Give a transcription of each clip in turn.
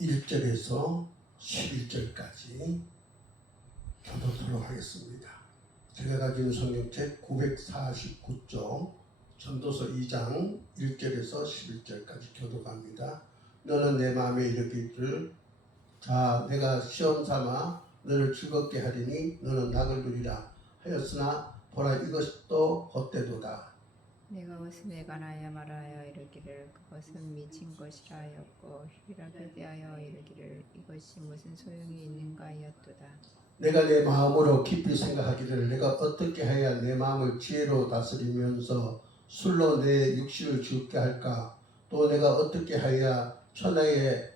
1절에서 11절까지 교도토록 하겠습니다. 제가 가진 성경책 949쪽 전도서 2장 1절에서 11절까지 교도갑니다. 너는 내 마음에 이르기를 자 내가 시험 삼아 너를 즐겁게 하리니 너는 낙을 누리라 하였으나 보라 이것도 헛되도다. 내가 웃음에 관하여 말하여 이르기를 그것은 미친 것이라 하였고 희락에 대하여 이르기를 이것이 무슨 소용이 있는가 하였도다. 내가 내 마음으로 깊이 생각하기를 내가 어떻게 해야 내 마음을 지혜로 다스리면서 술로 내 육신을 죽게 할까? 또 내가 어떻게 해야 천하의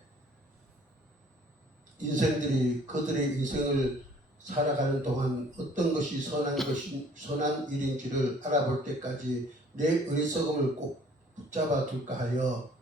인생들이 그들의 인생을 살아가는 동안 어떤 것이 선한 일인지를 알아볼 때까지 내 어리석음을 꼭 붙잡아 둘까 하여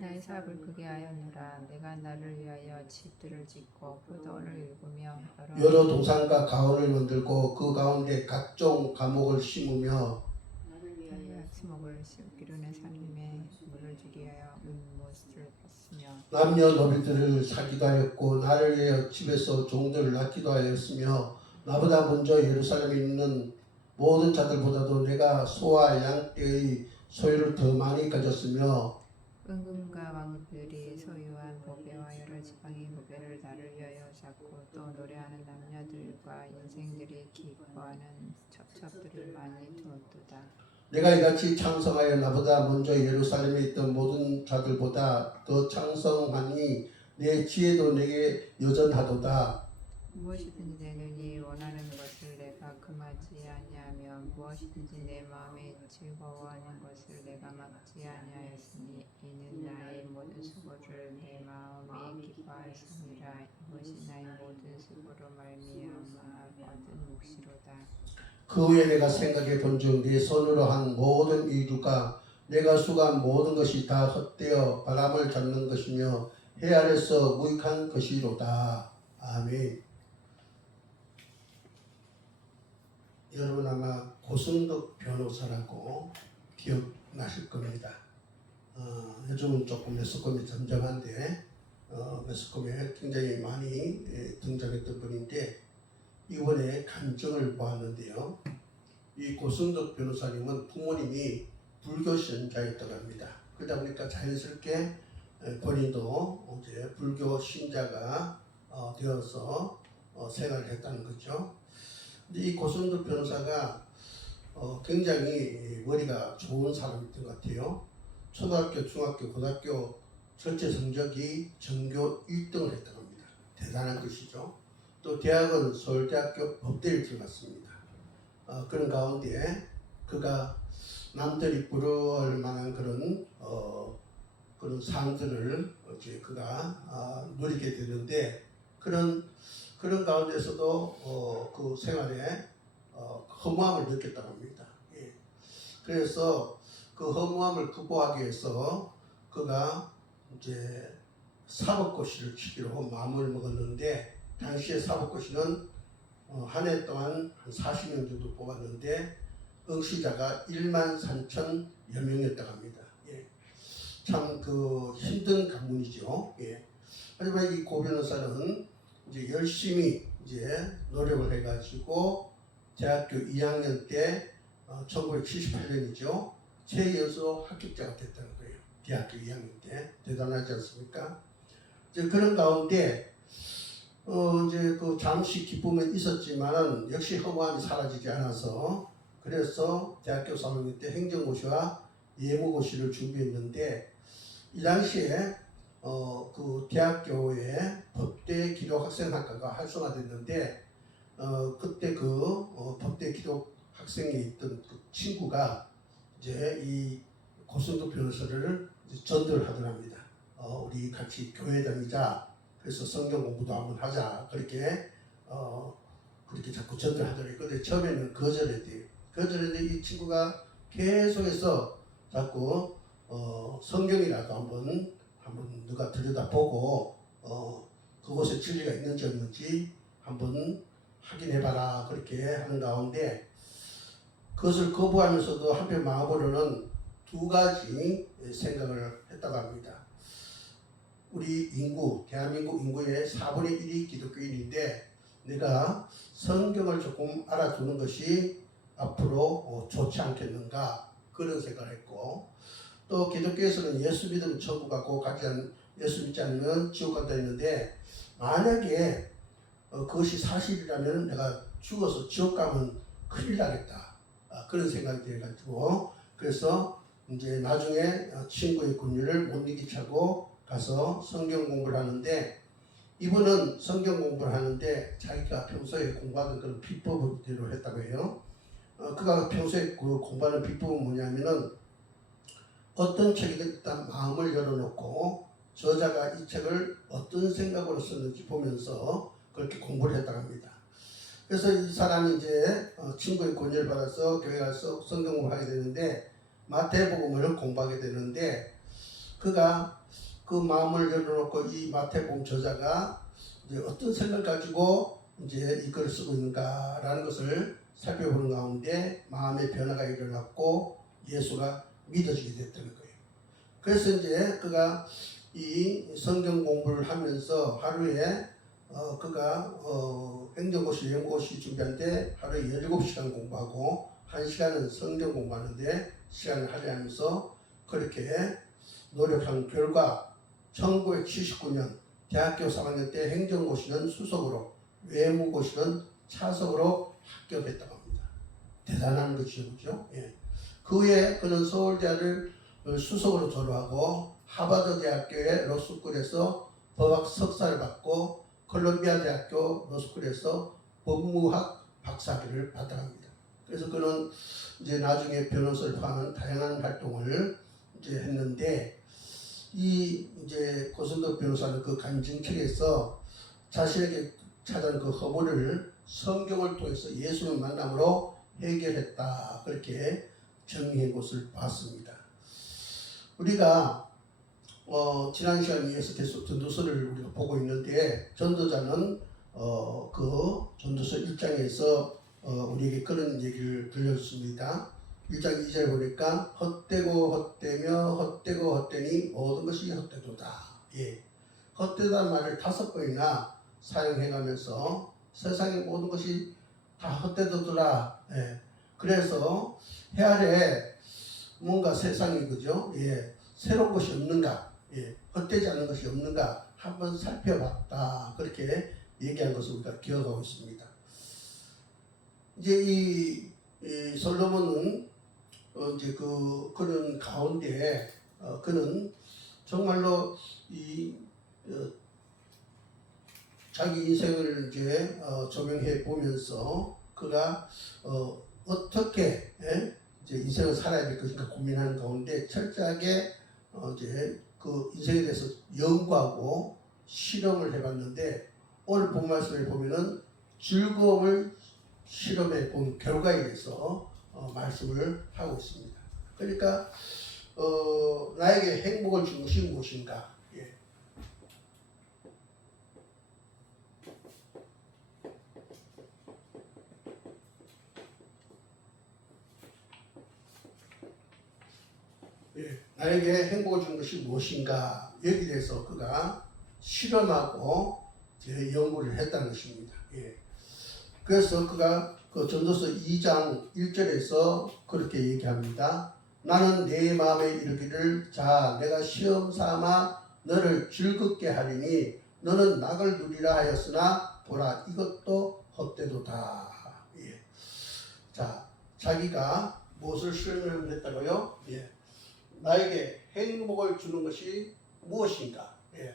나의 사업을 크게 하였노라. 내가 나를 위하여 집들을 짓고 포도원을 일구며 여러 동산과 가온을 만들고 그 가운데 각종 과목을 심으며 나를 위하여 수목을 심기로 내 삶에 물을 주기 위하여 못을 팠으며 남녀노비들을 사기도 하였고 나를 위하여 집에서 종들을 낳기도 하였으며 나보다 먼저 예루살렘에 있는 모든 자들보다도 내가 소와 양떼의 소유를 더 많이 가졌으며 은금과 왕들이 소유한 보배와 여러 지방의 보배를 나를 위하여 쌓고 또 노래하는 남녀들과 인생들이 기뻐하는 첩첩들을 많이 두었도다. 내가 이같이 창성하여 나보다 먼저 예루살렘에 있던 모든 자들보다 더 창성하니 내 지혜도 내게 여전하도다. 무엇이든지 내 눈이 원하는 것을 내가 금하지 아니하며 무엇이든지 내 마음에 즐거워하는 것을 내가 막지 아니하였으니 이는 나의 모든 수고를 내 마음이 기뻐하였습니다. 이것이 나의 모든 수고로 말미암아 얻은 몫이로다. 그 후에 내가 생각해 본즉 네 손으로 한 모든 일과 내가 수고한 모든 것이 다 헛되어 바람을 잡는 것이며 해 아래서 무익한 것이로다. 아멘. 여러분 아마 고승덕 변호사라고 기억나실 겁니다. 요즘은 조금 매스컴이 잠잠한데 매스컴에 굉장히 많이 등장했던 분인데 이번에 간증을 보았는데요. 이 고승덕 변호사님은 부모님이 불교 신자였다고 합니다. 그러다 보니까 자연스럽게 본인도 이제 불교 신자가 되어서 생활을 했다는 거죠. 근데 이 고승덕 변호사가 굉장히 머리가 좋은 사람이었던 것 같아요. 초등학교, 중학교, 고등학교 전체 성적이 전교 1등을 했다고 합니다. 대단한 것이죠. 또 대학은 서울대학교 법대를 들어갔습니다. 그런 가운데 그가 남들이 부러울 만한 그런 상들을 이제 그가 누리게 되는데 그런 가운데서도 그 생활에 허무함을 느꼈다고 합니다. 예. 그래서 그 허무함을 극복하기 위해서 그가 이제 사법고시를 치기로 마음을 먹었는데 당시에 사법고시는 한 해 동안 한 40명 정도 뽑았는데 응시자가 13,000여 명이었다고 합니다. 예. 참 그 힘든 가문이죠. 예. 하지만 이 고 변호사는 이제 열심히 이제 노력을 해가지고 대학교 2학년 때 1978년이죠. 최연소 합격자가 됐다는 거예요. 대학교 2학년 때 대단하지 않습니까? 이제 그런 가운데 이제 그 잠시 기쁨은 있었지만은 역시 허무함이 사라지지 않아서 그래서 대학교 3학년 때 행정고시와 예무고시를 준비했는데 이 당시에 그 대학교에 법대 기록 학생학과가 활성화됐는데 그때 그 법대 기록 학생에 있던 그 친구가 이제 이 고승덕 변호사를 이제 전도를 하더랍니다. 우리 같이 교회 다니자. 그래서 성경 공부도 한번 하자. 그렇게 자꾸 전도를 하더래요. 근데 처음에는 거절했대요. 거절했는데 이 친구가 계속해서 자꾸 성경이라도 한번 누가 들여다보고 그곳에 진리가 있는지 없는지 한번 확인해봐라. 그렇게 하는 가운데 그것을 거부하면서도 한편 마음으로는 두 가지 생각을 했다고 합니다. 우리 인구, 대한민국 인구의 4분의 1이 기독교인인데 내가 성경을 조금 알아두는 것이 앞으로 좋지 않겠는가 그런 생각을 했고, 또 기독교에서는 예수 믿으면 천국 가고 예수 믿지 않으면 지옥 간다 했는데, 만약에 그것이 사실이라면 내가 죽어서 지옥 가면 큰일 나겠다, 그런 생각이 돼가지고, 그래서 이제 나중에 친구의 권유를 못 이기차고 가서 성경 공부를 하는데, 이분은 성경 공부를 하는데 자기가 평소에 공부하던 그런 비법대로 했다고 해요. 그가 평소에 그 공부하는 비법은 뭐냐면은, 어떤 책이든 일단 마음을 열어놓고 저자가 이 책을 어떤 생각으로 썼는지 보면서 그렇게 공부를 했다고 합니다. 그래서 이 사람이 이제 친구의 권유를 받아서 교회 가서 성경 공부를 하게 되는데, 마태복음을 공부하게 되는데, 그가 그 마음을 열어놓고 이 마태복음 저자가 이제 어떤 생각을 가지고 이제 이걸 쓰고 있는가라는 것을 살펴보는 가운데 마음의 변화가 일어났고 예수가 믿어지게 됐다는 거예요. 그래서 이제 그가 이 성경 공부를 하면서 하루에 그가 행정고시, 연구고시 준비할 때 하루에 17시간 공부하고 1시간은 성경 공부하는데 시간을 할애하면서 그렇게 노력한 결과 1979년 대학교 3학년 때 행정고시는 수석으로, 외무고시는 차석으로 합격했다고 합니다. 대단한 것이죠, 그죠? 예. 그 후에 그는 서울대를 수석으로 졸업하고 하버드 대학교의 로스쿨에서 법학 석사를 받고 콜롬비아 대학교 로스쿨에서 법무학 박사학위를 받아갑니다. 그래서 그는 이제 나중에 변호사를 포함한 다양한 활동을 이제 했는데, 이 이제 고선덕 변호사는 그 간증책에서 자신에게 찾아온 그 허물을 성경을 통해서 예수를 만남으로 해결했다, 그렇게 정리한 것을 봤습니다. 우리가 지난 시간에 이어서 계속 전도서를 우리가 보고 있는데, 전도자는 그 전도서 1장에서 우리에게 그런 얘기를 들려줬습니다. 1장 2절에 보니까 헛되고 헛되며 헛되고 헛되니 모든 것이 헛되도다. 예. 헛되다는 말을 5번이나 사용해가면서 세상의 모든 것이 다 헛되도더라. 예. 그래서 해 아래 뭔가 세상이, 그죠? 예. 새로운 것이 없는가, 예. 헛되지 않는 것이 없는가 한번 살펴봤다, 그렇게 얘기한 것을 우리가 기억하고 있습니다. 이제 이 솔로몬은 이제 그런 가운데 그는 정말로 자기 인생을 이제 조명해 보면서 그가 어떻게 이제 인생을 살아야 될 것인가 고민하는 가운데 철저하게 이제 그 인생에 대해서 연구하고 실험을 해봤는데, 오늘 본 말씀을 보면은 즐거움을 실험해 본 결과에 대해서 말씀을 하고 있습니다. 그러니까 나에게 행복을 준 것이 무엇인가? 예. 예. 나에게 행복을 준 것이 무엇인가? 여기에 대해서 그가 실험하고 연구를 했다는 것입니다. 예. 그래서 그가 그 전도서 2장 1절에서 그렇게 얘기합니다. 나는 내 마음에 이르기를, 자 내가 시험 삼아 너를 즐겁게 하리니 너는 낙을 누리라 하였으나 보라 이것도 헛되도다. 예. 자, 자기가 무엇을 실험했다고요? 예. 나에게 행복을 주는 것이 무엇인가? 예.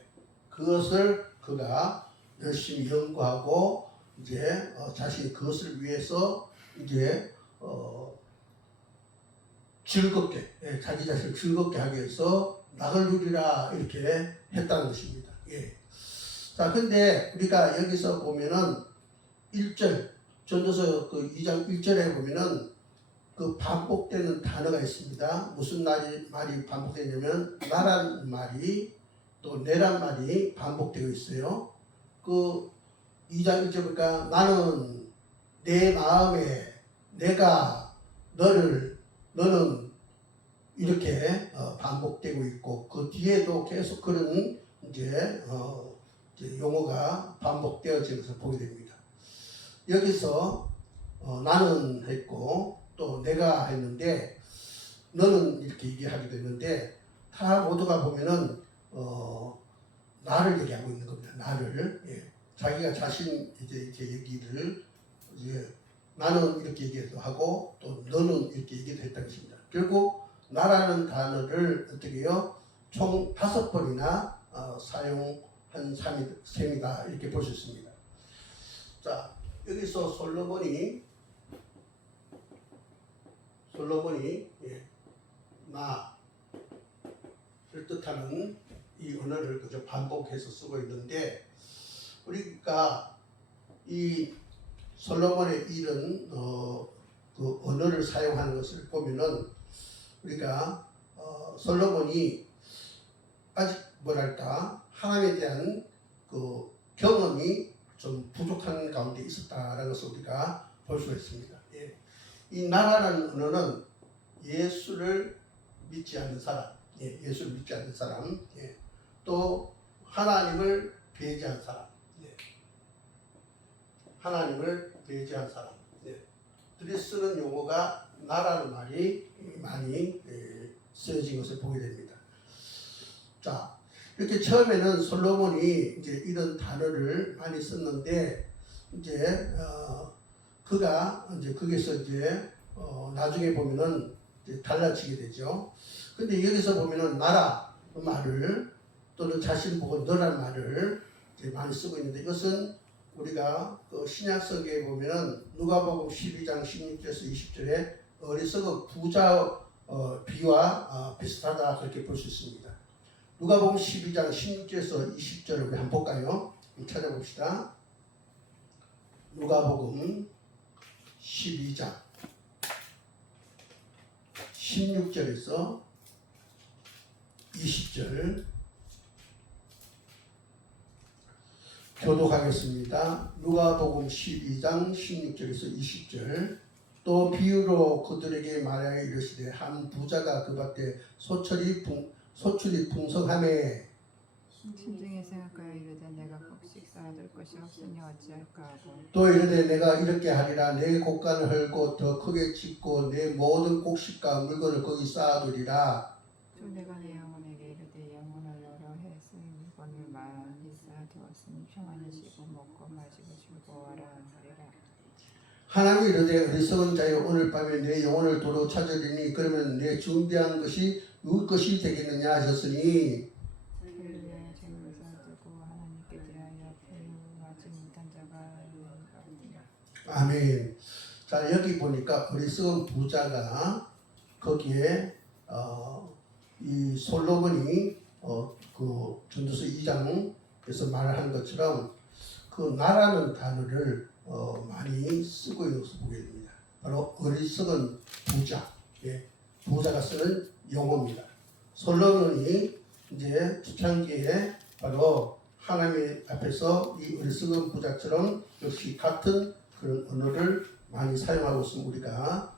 그것을 그가 열심히 연구하고 이제 자신이 그것을 위해서 이제 즐겁게, 자기 자신을 즐겁게 하기 위해서 낙을 누리라 이렇게 했다는 것입니다. 예. 자, 근데 우리가 여기서 보면은 1절 전도서 그 2장 1절에 보면은 그 반복되는 단어가 있습니다. 무슨 말이 반복되냐면 나란 말이 또 내란 말이 반복되고 있어요. 그 2장 1절 보니까 나는 내 마음에 내가 너는 이렇게 반복되고 있고, 그 뒤에도 계속 그런 이제 용어가 반복되어지는 것을 보게 됩니다. 여기서 나는 했고 또 내가 했는데 너는 이렇게 얘기하게 되는데 다 모두가 보면은 나를 얘기하고 있는 겁니다. 나를. 예. 자기가 자신 이제 이렇게 얘기를 이제 나는 이렇게 얘기도 하고 또 너는 이렇게 얘기도 했다는 것입니다. 결국 나라는 단어를 어떻게 해요? 총 5번이나 사용한 셈이다 이렇게 볼 수 있습니다. 자, 여기서 솔로몬이 나를 뜻하는 이 언어를 그저 반복해서 쓰고 있는데 우리가 이 솔로몬의 이런 그 언어를 사용하는 것을 보면은 우리가 솔로몬이 아직 뭐랄까 하나님에 대한 그 경험이 좀 부족한 가운데 있었다라는 것을 우리가 볼 수가 있습니다. 예. 이 나라라는 언어는 예수를 믿지 않는 사람, 예. 예수를 믿지 않는 사람, 예. 또 하나님을 배제한 사람, 예. 하나님을 배제한 사람, 예. 들이 쓰는 용어가 나라는 말이 많이 쓰여진 것을 보게 됩니다. 자, 이렇게 처음에는 솔로몬이 이제 이런 단어를 많이 썼는데 이제 그가 이제 거기서 이제 나중에 보면은 이제 달라지게 되죠. 근데 여기서 보면은 나라 말을 또는 자신 보고 너라는 말을 이제 많이 쓰고 있는데 이것은 우리가 그 신약성경에 보면은 누가복음 12장 16절에서 20절에 어리석은 부자 비와 비슷하다 그렇게 볼 수 있습니다. 누가복음 12장 16절에서 20절을 우리 한번 볼까요? 찾아봅시다. 누가복음 12장 16절에서 20절 교독하겠습니다. 누가복음 12장 16절에서 20절 또 비유로 그들에게 말하여 이르시되 한 부자가 그 밭에 소출이 풍성하매 심중에 생각하여 이르되 내가 곡식 쌓아둘 것이 없으니 어찌할까 하고 또 이르되 내가 이렇게 하리라 내 곡간을 헐고 더 크게 짓고 내 모든 곡식과 물건을 거기 쌓아두리라. 또 내가 내 영혼에게 이르되 영혼을 여러 해 쓰인 물건을 많이 쌓아두었으니 평안히 쉬고 먹고 마시고 즐거워하라 하리라. 하나님이 이르되 어리석은 자여 오늘 밤에 내 영혼을 도로 찾으리니 그러면 내 준비한 것이 누구 것이 되겠느냐 하셨으니 그를 위하여 재물을 쌓아두고 하나님께 대하여 부유하지 못한 자가 있느니라. 아멘. 자 여기 보니까 어리석은 부자가 거기에 이 솔로몬이 그 전도서 2장에서 말한 것처럼 그 나라는 단어를 많이 쓰고 있는 것을 보게 됩니다. 바로 어리석은 부자, 예, 부자가 쓰는 용어입니다. 솔로몬이 이제 초창기에 바로 하나님 앞에서 이 어리석은 부자처럼 역시 같은 그런 언어를 많이 사용하고 있음을 우리가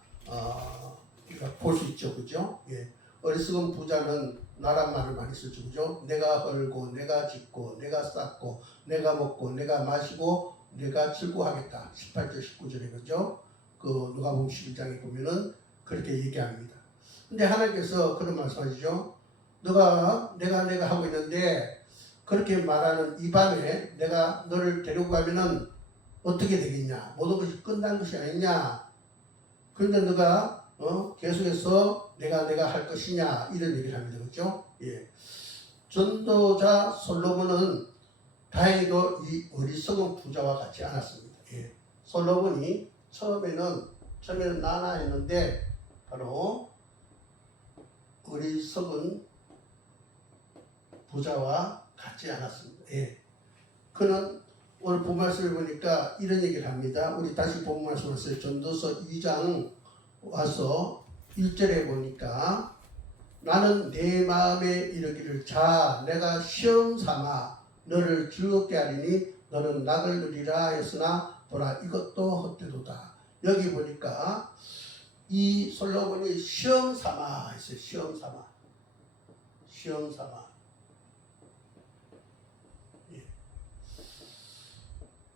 볼 수 있죠, 그죠? 예. 어리석은 부자는 나란 말을 많이 쓰죠, 그죠? 내가 헐고, 내가 짓고, 내가 쌓고, 내가 먹고, 내가 마시고, 내가 즐거워하겠다. 18절, 19절에 그죠? 그 누가복음 12장에 보면은 그렇게 얘기합니다. 근데 하나님께서 그런 말씀하시죠. 내가 하고 있는데 그렇게 말하는 이 밤에 내가 너를 데리고 가면은 어떻게 되겠냐? 모든 것이 끝난 것이 아니냐? 그런데 너가 계속해서 내가 할 것이냐? 이런 얘기를 합니다. 그렇죠? 예. 전도자 솔로몬은 다행히도 이 어리석은 부자와 같지 않았습니다. 예. 솔로몬이 처음에는 나나 했는데 바로 어리석은 부자와 같지 않았습니다. 예. 그는 오늘 본 말씀을 보니까 이런 얘기를 합니다. 우리 다시 본 말씀을 써요. 전도서 2장 와서 1절에 보니까 나는 내 마음에 이르기를 자 내가 시험 삼아 너를 즐겁게 하리니 너는 낙을 누리라 했으나 보라 이것도 헛되도다. 여기 보니까 이 솔로몬이 시험 삼아 했어요. 시험 삼아.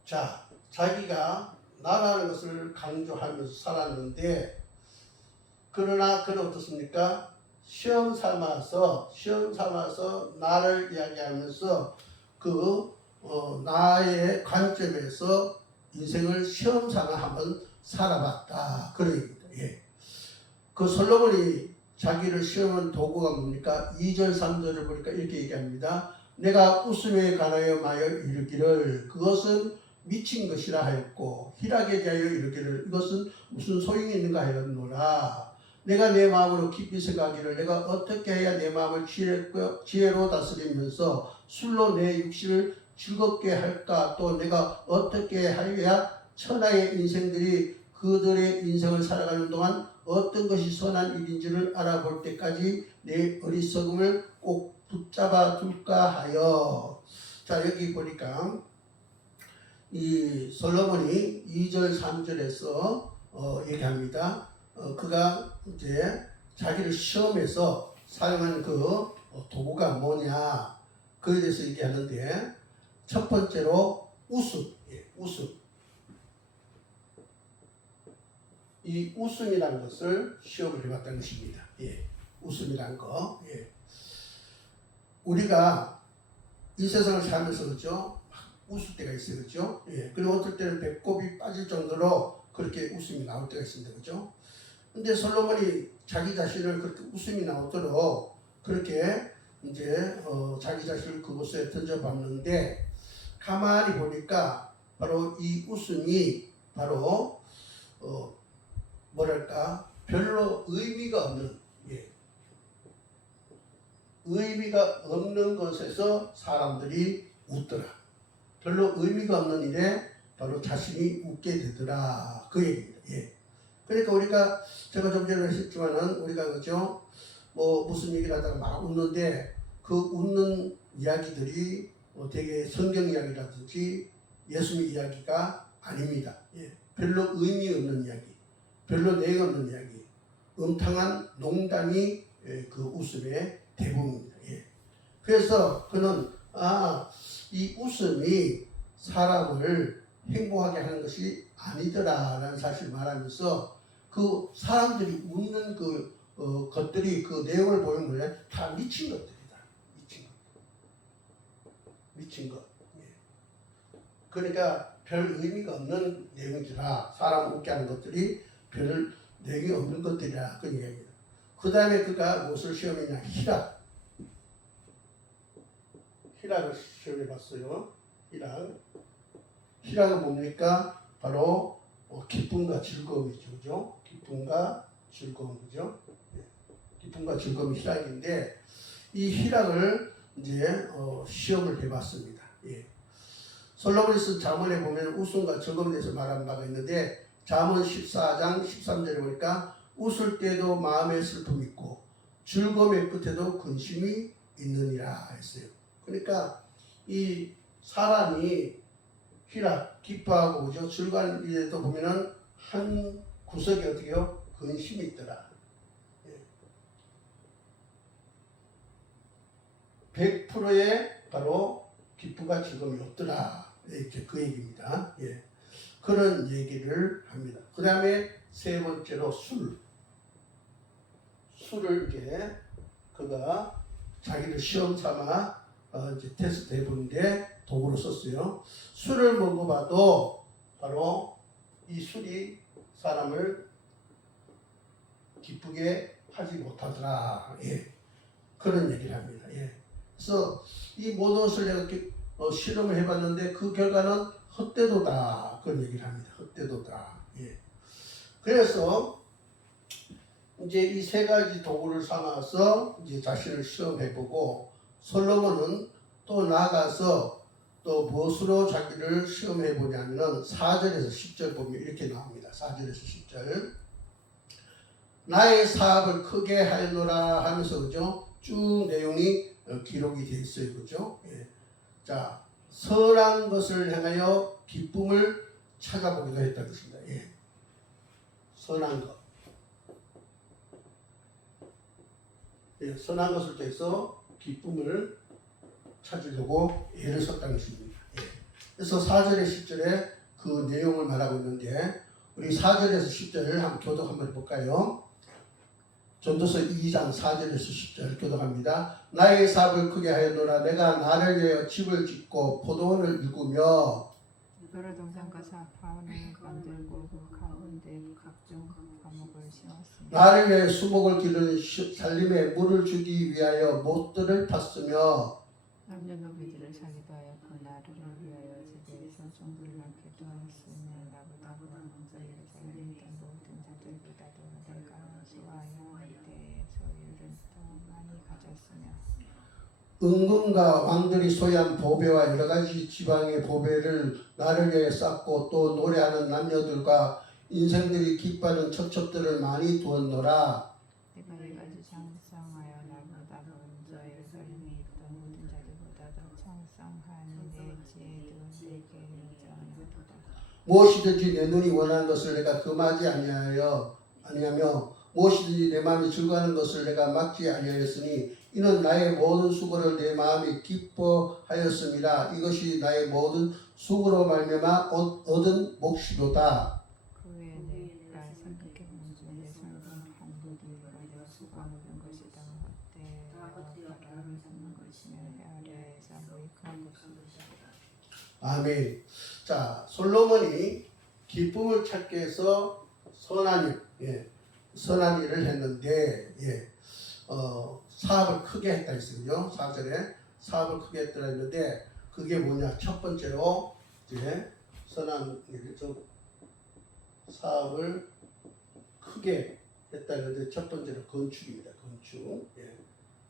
자, 자기가 나라는 것을 강조하면서 살았는데, 그러나 그는 어떻습니까? 시험 삼아서 나를 이야기하면서 나의 관점에서 인생을 시험 삼아 한번 살아봤다. 그런 얘기입니다. 예. 그 솔로몬이 자기를 시험한 도구가 뭡니까? 2절 3절을 보니까 이렇게 얘기합니다. 내가 웃음에 관하여 말하여 이르기를 그것은 미친 것이라 하였고 희락에 대하여 이르기를 이것은 무슨 소용이 있는가 하였노라. 내가 내 마음으로 깊이 생각하기를 내가 어떻게 해야 내 마음을 지혜로 다스리면서 술로 내 육신을 즐겁게 할까, 또 내가 어떻게 하여야 천하의 인생들이 그들의 인생을 살아가는 동안 어떤 것이 선한 일인지를 알아볼 때까지 내 어리석음을 꼭 붙잡아 둘까 하여. 자, 여기 보니까 이 솔로몬이 2절 3절에서 얘기합니다. 그가 이제 자기를 시험해서 사용한 그 도구가 뭐냐, 그에 대해서 얘기하는데, 첫 번째로 웃음. 예, 웃음. 이 웃음이라는 것을 시험을 해봤다는 것입니다. 예, 웃음이라는 거. 예. 우리가 이 세상을 살면서 그죠, 막 웃을 때가 있어요, 그죠? 예. 그리고 어떨 때는 배꼽이 빠질 정도로 그렇게 웃음이 나올 때가 있습니다, 그죠? 근데 솔로몬이 자기 자신을 그렇게 웃음이 나오도록 그렇게 이제 자기 자신을 그곳에 던져봤는데, 가만히 보니까 바로 이 웃음이 바로 뭐랄까 별로 의미가 없는, 예, 의미가 없는 것에서 사람들이 웃더라. 별로 의미가 없는 일에 바로 자신이 웃게 되더라. 그 얘기입니다. 예. 그러니까 우리가, 제가 좀 전에 했지만은 우리가 그죠, 뭐 무슨 얘기를 하다가 막 웃는데 그 웃는 이야기들이 되게 성경 이야기라든지 예수님 이야기가 아닙니다. 예. 별로 의미 없는 이야기, 별로 내용 없는 이야기, 음탕한 농담이 그 웃음의 대부분입니다. 예. 그래서 그는 이 웃음이 사람을 행복하게 하는 것이 아니더라라는 사실을 말하면서 그 사람들이 웃는 그 것들이 그 내용을 보면 뭐냐, 다 미친 것들이다. 미친 것. 예. 그러니까 별 의미가 없는 내용이라, 사람 웃게 하는 것들이 별 내용이 없는 것들이라, 그 얘기입니다. 그 다음에 그가 무엇을 시험했냐? 희락을 시험해 봤어요. 희락은 뭡니까? 바로 기쁨과 즐거움이죠, 그죠? 기쁨과 즐거움, 그죠? 예. 기쁨과 즐거움이 희락인데, 이 희락을 이제 시험을 해봤습니다. 예. 솔로몬이 쓴 잠언에 보면 웃음과 즐거움에 대해서 말한 바가 있는데, 잠언 14장 13절에 보니까 웃을 때도 마음에 슬픔이 있고 즐거움의 끝에도 근심이 있느니라 했어요. 그러니까 이 사람이 희락, 기뻐하고 그죠, 즐거운 일에도 보면은 한 구석에 어떻게요? 근심이 있더라. 100%의 바로 기쁨과 즐거움이 없더라. 이렇게 그 얘기입니다. 예. 그런 얘기를 합니다. 그 다음에 세 번째로 술을 이제 그가 자기를 시험 삼아 이제 테스트 해보는데 도구로 썼어요. 술을 먹어봐도 바로 이 술이 사람을 기쁘게 하지 못하더라. 예. 그런 얘기를 합니다. 예. 그래서 이 모든 것을 내가 이렇게 실험을 해봤는데 그 결과는 헛되도다. 그런 얘기를 합니다. 헛되도다. 예. 그래서 이제 이 세 가지 도구를 삼아서 이제 자신을 시험해보고, 솔로몬은 또 나아가서 또 무엇으로 자기를 시험해보냐면은 4절에서 10절 보면 이렇게 나옵니다. 4절에서 10절. 나의 사업을 크게 하노라 하면서 그죠, 쭉 내용이 기록이 되어 있어요. 그죠? 예. 자, 선한 것을 향하여 기쁨을 찾아보기도 했다는 것입니다. 예. 선한 것. 예, 선한 것을 통해서 기쁨을 찾으려고 애를 썼다는 것입니다. 예. 그래서 4절에 10절에 그 내용을 말하고 있는데 우리 4절에서 10절을 한번 교독 한번 해볼까요? 전도서 2장 4절에서 10절 교독합니다. 나의 사업을 크게 하였노라. 내가 나를 위하여 집을 짓고 포도원을 일구며 여러 동산과 사파원을 만들고 그 가운데 각종 과목을 심었으며 나를 위하여 수목을 기르는 살림에 물을 주기 위하여 못들을 탔으며 남녀노비들을 사기도 하여 그 나를 위하여 집에서 종들을 낳기도 하였으며 나보다 먼저 예루살렘에 있던 모든 자들보다도 내가 수와 양떼의 소유를 더 많이 가졌으며 은금과 왕들이 소유한 보배와 여러 가지 지방의 보배를 나를 위해 쌓고 또 노래하는 남녀들과 인생들이 기뻐하는 첩첩들을 많이 두었노라. 내가 이같이 창성하여 나보다 먼저 예루살렘에 있던 모든 자들보다도 창성한 내 지혜도 내게 인정하였도다. 무엇이든지 내 눈이 원하는 것을 내가 금하지 아니하며 무엇이든지 내 마음이 즐거워하는 것을 내가 막지 아니하였으니 이는 나의 모든 수고를 내 마음이 기뻐하였습니다. 이것이 나의 모든 수고로 말미암아 얻은 몫이로다. 그 후에 내가 생각해본 중에 성공 한국이가 내가 수고한 모든 것이다. 헛되어 바람을 부는 것이며 헤아려에서 무익한 것이다. 아멘. 자, 솔로몬이 기쁨을 찾기 위해서 선한 일을 했는데 사업을 크게 했다 했어요. 4절에 사업을 크게 했다 했는데 그게 뭐냐? 첫 번째로 이제 선한 일을 사업을 크게 했다 했는데 첫 번째로 건축입니다.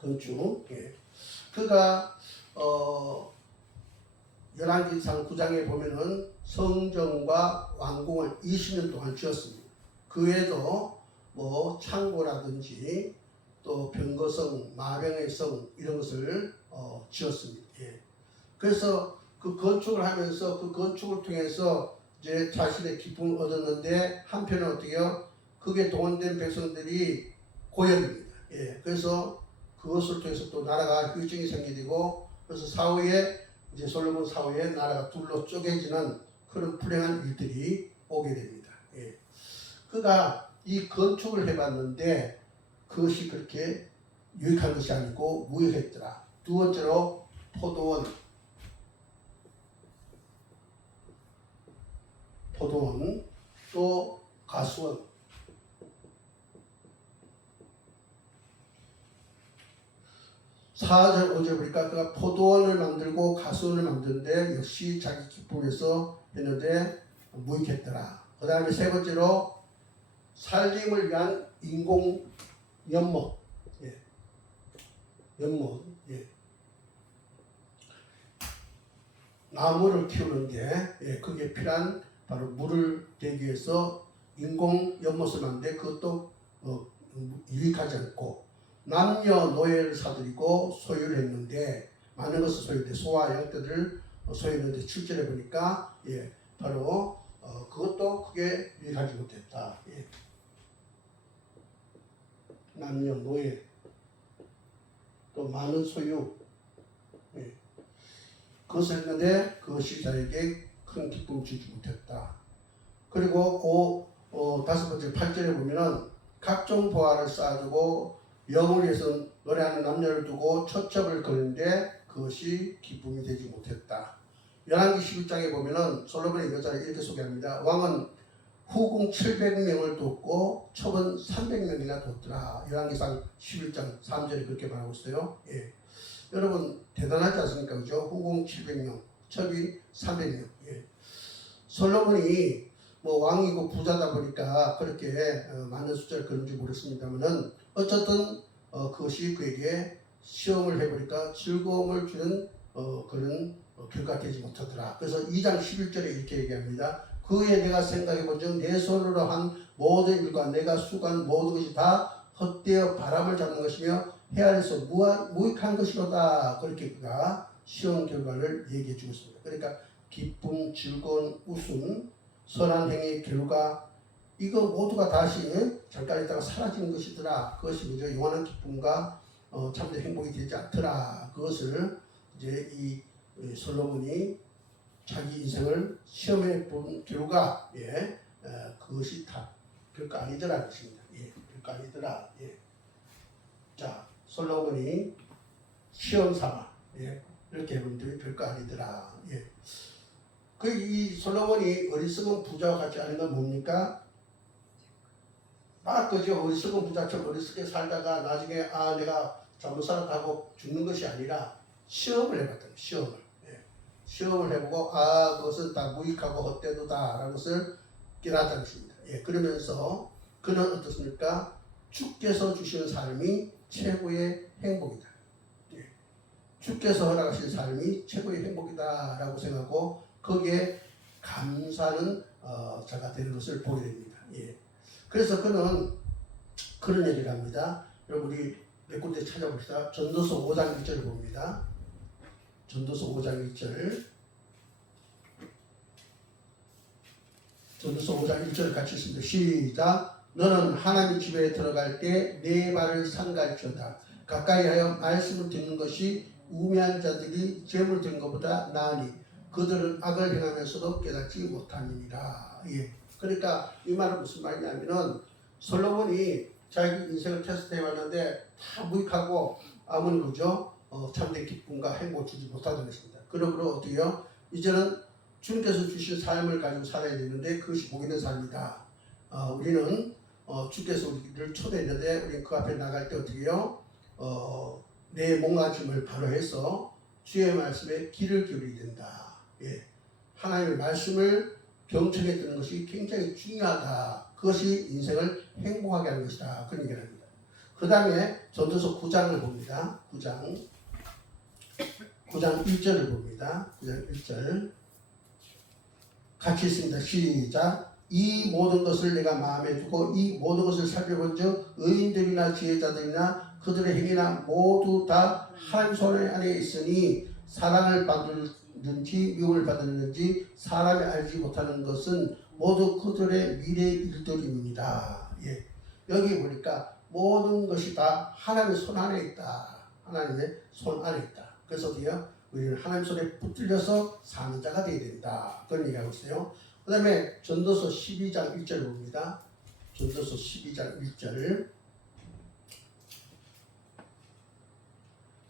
건축. 그가 열왕기상 9장에 보면은 성전과 왕궁을 20년 동안 지었습니다. 그 외에도 뭐 창고라든지 또 병거성, 마병의 성 이런 것을 지었습니다. 그래서 그 건축을 하면서 그 건축을 통해서 이제 자신의 기쁨을 얻었는데 한편은 어떻게요? 그게 동원된 백성들이 고역입니다. 그래서 그것을 통해서 또 나라가 휴증이 생기고 그래서 사후에 이제 솔로몬 사후에 나라가 둘로 쪼개지는 그런 불행한 일들이 오게 됩니다. 그가 이 건축을 해봤는데 그것이 그렇게 유익한 것이 아니고 무익했더라. 두 번째로 포도원 또 가수원 4절 5절 보니까 그가 포도원을 만들고 가수원을 만드는데 역시 자기 기쁨에서 했는데 무익했더라. 그 다음에 세 번째로 살림을 위한 인공 연못, 나무를 키우는데 그게 필요한 바로 물을 대기 위해서 인공 연못을 만드는데 그것도 유익하지 않고 남녀노예를 사들이고 소유를 했는데 많은 것을 소유했는데 소와 양떼들을 소유했는데 7절에 보니까 바로 그것도 크게 유익하지 못했다. 남녀노예 또 많은 소유 그것을 했는데 그것이 자에게 큰 기쁨을 주지 못했다. 그리고 다섯 번째 8절에 보면은 각종 보화를 쌓아두고 영을 위해서 노래하는 남녀를 두고 첩첩을 거는데 그것이 기쁨이 되지 못했다. 열왕기 11장에 보면은 솔로몬의 여자를 이렇게 소개합니다. 왕은 후궁 700명을 뒀고 첩은 300명이나 뒀더라. 열왕기상 11장 3절에 그렇게 말하고 있어요. 여러분 대단하지 않습니까? 그죠? 후궁 700명, 첩이 300명. 솔로몬이 뭐 왕이고 부자다 보니까 그렇게 많은 숫자를 그런지 모르겠습니다만은 어쨌든 그것이 그에게 시험을 해보니까 즐거움을 주는 그런 결과가 되지 못하더라. 그래서 2장 11절에 이렇게 얘기합니다. 그에 내가 생각해본즉 내 손으로 한 모든 일과 내가 수고한 모든 것이 다 헛되어 바람을 잡는 것이며 헤아려서 무익한 것이로다. 그렇게 그가 시험 결과를 얘기해 주고 있습니다. 그러니까 기쁨, 즐거운, 웃음, 선한 행위의 결과 이거 모두가 다시 잠깐 있다가 사라지는 것이더라. 그것이 그저 영원한 기쁨과 참된 행복이 되지 않더라. 그것을 이제 이 솔로몬이 자기 인생을 시험해 본 결과 그것이 다 별거 아니더라는 것입니다. 별거 아니더라. 자, 솔로몬이 시험 삼아 이렇게 해본들 별거 아니더라. 이 솔로몬이 어리석은 부자와 같지 않은 건 뭡니까? 그죠. 어리석은 부자처럼 어리석게 살다가 나중에 내가 잘못 살았다고 죽는 것이 아니라 시험을 해봤다는 거예요. 시험을 해보고 그것은 다 무익하고 헛되도다 라는 것을 깨닫다는 것입니다. 그러면서 그는 어떻습니까? 주께서 주시는 삶이 최고의 행복이다. 주께서 허락하신 삶이 최고의 행복이다 라고 생각하고 거기에 감사하는 자가 되는 것을 보게 됩니다. 그래서 그는 그런 얘기를 합니다. 여러분 우리 몇 군데 찾아봅시다. 전도서 5장 1절을 봅니다. 전도서 5장 1절. 전도서 5장 1절 같이 읽습니다. 시작. 너는 하나님 집에 들어갈 때 네 발을 삼갈지어다. 가까이 하여 말씀을 듣는 것이 우매한 자들이 재물 드는 것보다 나으니 그들은 악을 행하면서도 깨닫지 못함이니라. 그러니까 이 말은 무슨 말이냐면은 솔로몬이 자기 인생을 테스트해 봤는데 다 무익하고 아무리 그죠 참된 기쁨과 행복을 주지 못하던 것입니다. 그러므로 어떻게요? 이제는 주님께서 주신 삶을 가지고 살아야 되는데 그것이 복 있는 삶이다. 우리는 주께서 우리를 초대했는데 우리는 그 앞에 나갈 때 어떻게 해요? 내 몸가짐을 바로 해서 주의 말씀에 귀를 기울이게 된다. 하나님의 말씀을 병청에 드는 것이 굉장히 중요하다. 그것이 인생을 행복하게 하는 것이다. 그런 얘기를 합니다. 그 다음에 전도서 9장을 봅니다. 9장 1절을 봅니다. 9장 1절 같이 있습니다. 시작. 이 모든 것을 내가 마음에 두고 이 모든 것을 살펴본 즉 의인들이나 지혜자들이나 그들의 행위나 모두 다 한 손 안에 있으니 사랑을 받든지 미움을 받았는지 사람이 알지 못하는 것은 모두 그들의 미래 일들입니다. 여기 보니까 모든 것이 다 하나님의 손 안에 있다. 하나님의 손 안에 있다. 그래서 어디요? 우리는 하나님 손에 붙들려서 사는 자가 되어야 된다. 그런 얘기하고 있어요. 그 다음에 전도서 12장 1절 봅니다. 전도서 12장 1절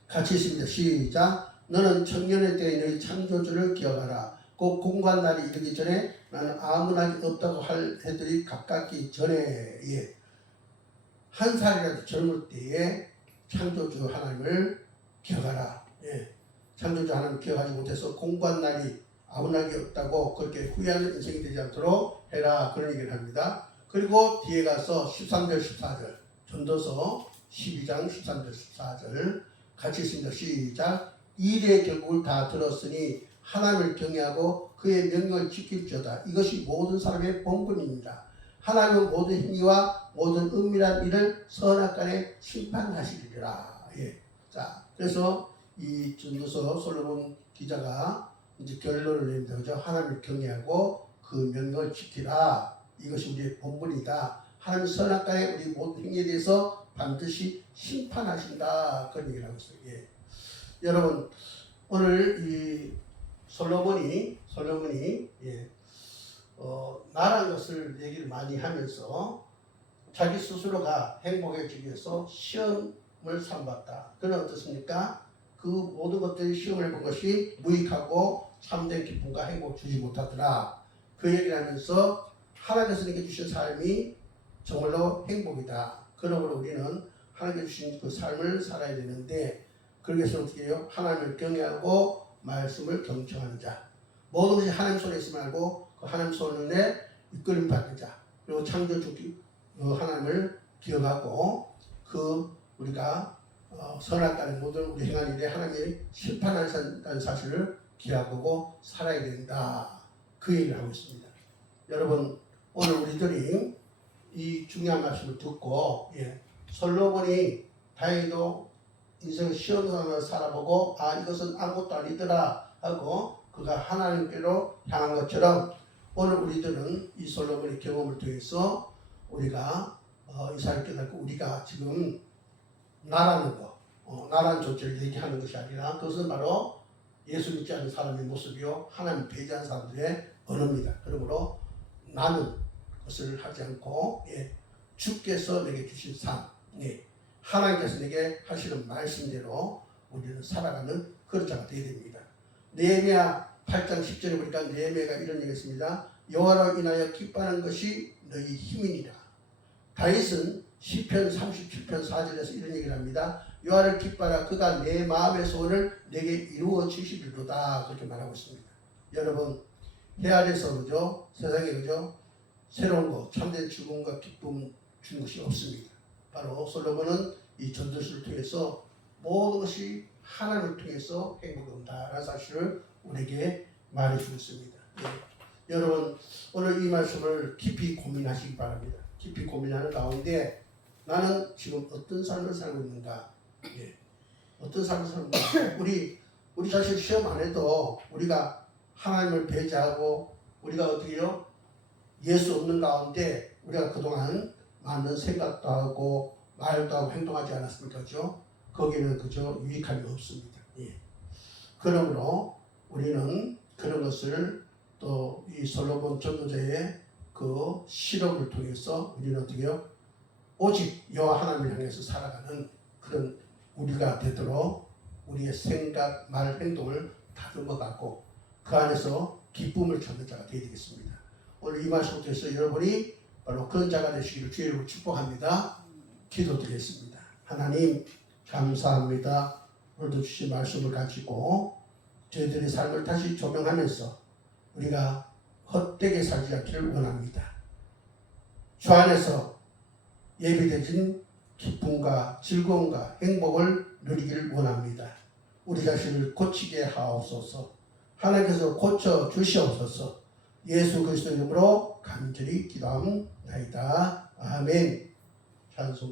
같이 있습니다. 시작. 너는 청년의 때에 너희 창조주를 기억하라. 곧 공고한 날이 이르기 전에 나는 아무 낙이 없다고 할 해들이 가깝기 전에 한 살이라도 젊을 때에 창조주 하나님을 기억하라. 창조주 하나님을 기억하지 못해서 공고한 날이 아무 낙이 없다고 그렇게 후회하는 인생이 되지 않도록 해라. 그런 얘기를 합니다. 그리고 뒤에 가서 13절 14절 전도서 12장 13절 14절 같이 있습니다. 시작. 일의 결국을 다 들었으니 하나님을 경외하고 그의 명령을 지킬지어다. 이것이 모든 사람의 본분입니다. 하나님은 모든 행위와 모든 은밀한 일을 선악간에 심판하시리라. 자, 그래서 이 전도서 솔로몬 기자가 이제 결론을 냅니다. 그죠? 하나님을 경외하고 그 명령을 지키라. 이것이 우리의 본분이다. 하나님 선악간에 우리 모든 행위에 대해서 반드시 심판하신다. 그런 얘기를 하고 있어요. 여러분 오늘 이 솔로몬이 나라는 것을 얘기를 많이 하면서 자기 스스로가 행복해지기 위해서 시험을 삼봤다. 그는 어떻습니까? 그 모든 것들이 시험을 해본 것이 무익하고 참된 기쁨과 행복을 주지 못하더라. 그 얘기를 하면서 하나님께서 내게 주신 삶이 정말로 행복이다. 그러므로 우리는 하나님께 주신 그 삶을 살아야 되는데 그러기 위해서 어떻게 해요? 하나님을 경외하고 말씀을 경청하는 자. 모든 것이 하나님 손에 있지 말고 그 하나님 손에 이끌림 받는 자. 그리고 창조주 하나님을 기억하고 그 우리가 선악간의 모든 우리 행한 일에 하나님이 심판하신다는 사실을 기억하고 살아야 된다. 그 얘기를 하고 있습니다. 여러분 오늘 우리들이 이 중요한 말씀을 듣고 솔로몬이 다행히도 인생 시험을 살아보고 이것은 아무것도 아니더라 하고 그가 하나님께로 향한 것처럼 오늘 우리들은 이 솔로몬의 경험을 통해서 우리가 이 사실을 깨닫고 우리가 지금 나라는 거 나라는 존재를 얘기하는 것이 아니라 그것은 바로 예수 믿지 않는 사람의 모습이요 하나님 배제한 사람들의 언어입니다. 그러므로 나는 것을 하지 않고 주께서 내게 주신 삶, 하나님께서 내게 하시는 말씀대로 우리는 살아가는 그런 자가 되어야 됩니다. 느헤미야 8장 10절에 보니까 느헤미야가 이런 얘기했습니다. 여호와로 인하여 기뻐하는 것이 너희 힘이니라. 다윗은 시편 37편 4절에서 이런 얘기를 합니다. 여호와를 기뻐하라. 그가 내 마음의 소원을 내게 이루어 주시리로다. 그렇게 말하고 있습니다. 여러분, 해 아래서 그죠? 세상에 그죠? 새로운 것, 참된 즐거움과 기쁨 준 것이 없습니다. 바로 솔로몬은 이 전도서를 통해서 모든 것이 하나님을 통해서 행복이 온다라는 사실을 우리에게 말해주고 있습니다. 여러분, 오늘 이 말씀을 깊이 고민하시기 바랍니다. 깊이 고민하는 가운데 나는 지금 어떤 삶을 살고 있는가? 어떤 삶을 살고 있는가? 우리 자신 시험 안 해도 우리가 하나님을 배제하고 우리가 어떻게 해요? 예수 없는 가운데 우리가 그동안 많은 생각도 하고 말도 하고 행동하지 않았습니까? 그죠? 거기는 그저 유익함이 없습니다. 그러므로 우리는 그런 것을 또 이 솔로몬 전도자의 그 실험을 통해서 우리는 어떻게 해요? 오직 여호와 하나님을 향해서 살아가는 그런 우리가 되도록 우리의 생각, 말, 행동을 다듬어가고 그 안에서 기쁨을 찾는 자가 되어야 되겠습니다. 오늘 이 말씀을 통해서 여러분이 바로 그런 자가 되시기를 주의 이름으로 축복합니다. 기도드리겠습니다. 하나님 감사합니다. 오늘도 주신 말씀을 가지고 저희들의 삶을 다시 조명하면서 우리가 헛되게 살지 않기를 원합니다. 주 안에서 예비되진 기쁨과 즐거움과 행복을 누리기를 원합니다. 우리 자신을 고치게 하옵소서. 하나님께서 고쳐 주시옵소서. 예수 그리스도 이름으로 간절히 기도합니다. 아멘. 찬송.